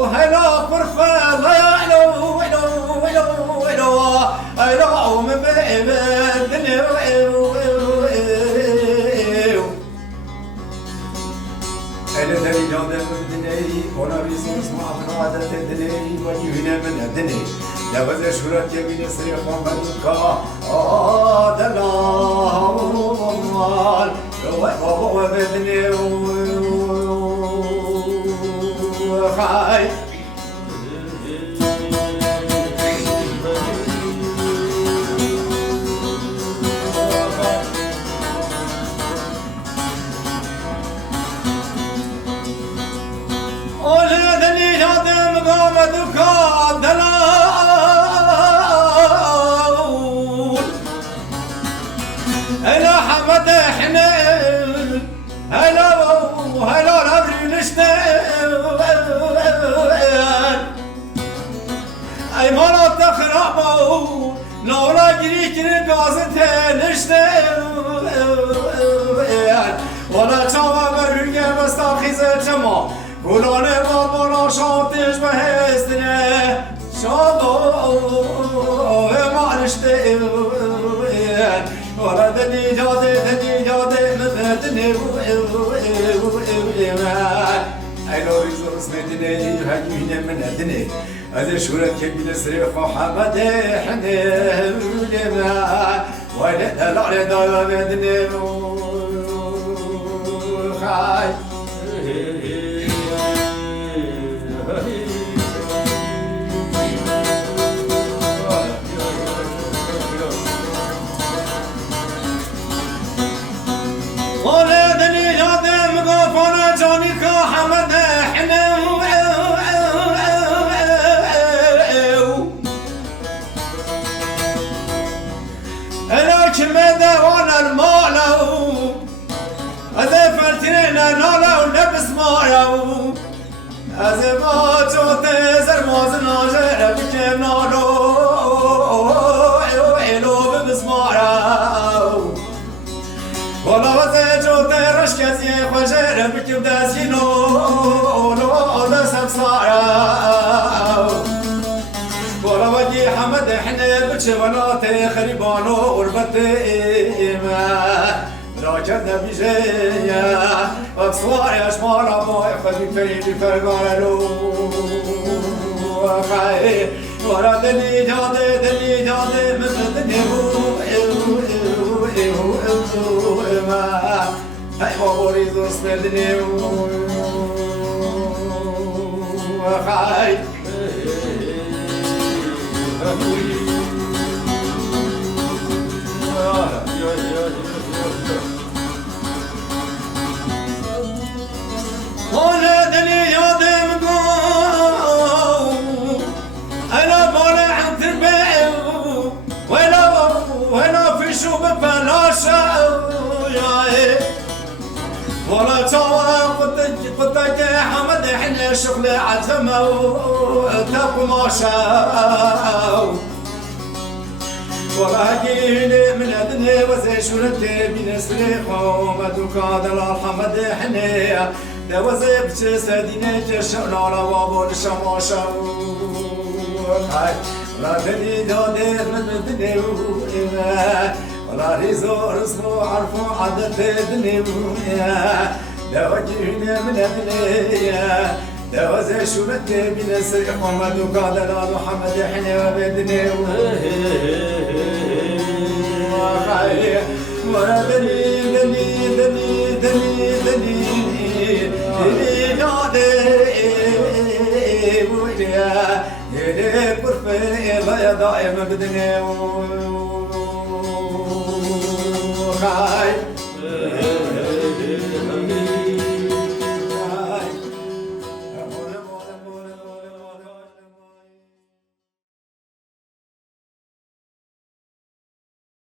هلا فرفة لا يعلو علو علو علو هلا من بعيد أنا دني جانا من دني وأنا بيسوس ما أفنى عادة دني ويهنا من الدني لا بد شورت يبين سريع خمدك دلا ومال وبابا بدني وخاي هلا حمد حنين هلا نبري نشتين اي مرة تخربو نورا جريك نقازتها نشتين ولا تشاوى برقة مستاخيزة جمع قولوني بابا شاطيش بهستني شاطو ما نشتين وردني جادي مثلتني أي لو يزور سمعتني يهجوين من الدنيا هذا شورك كبير سريع محمد حنين ولا لا لا بدني خاي ولدني جادم قفنا جانيك حمد حنو لك مدى وانا المالو هذا فلترينا نالا ولبس مايو هذا ما جوتي زرماز ناجر بكم نالو علو ببس مايو ولا وزجو ترش كزي خجر بكم داسينو لا سبصارا ولا وجي حمد حنا بتشبنات خريبانو غربت إيما راجعنا بجيا أبصار يا شمارا ما يخدم في فرقانو خاي ورا دني جادي مثل دنيو هاي بابوري زوس مدني وخاي ولدني يادم قو أنا بولا عن تربيع ولا في شوب بلاشة ولا توا قطك حمد حنا شغل عزمه وتاكو ما شاو ولا جيني من الدنيا وزي شورتي بنسري قوم دوكا دلال حمد حنا دوزي بچه سدينه جشن على وابو الشماشا هاي لا بدي دادر من الدنيا ولا ريزو رسمو عرفو عدد الدنيا دوجينا من الدنيا دوزي شورتي بنسري قوم دوكا دلال حمد حنا بدني ورا دني يا برفي لا دائما بدني خاي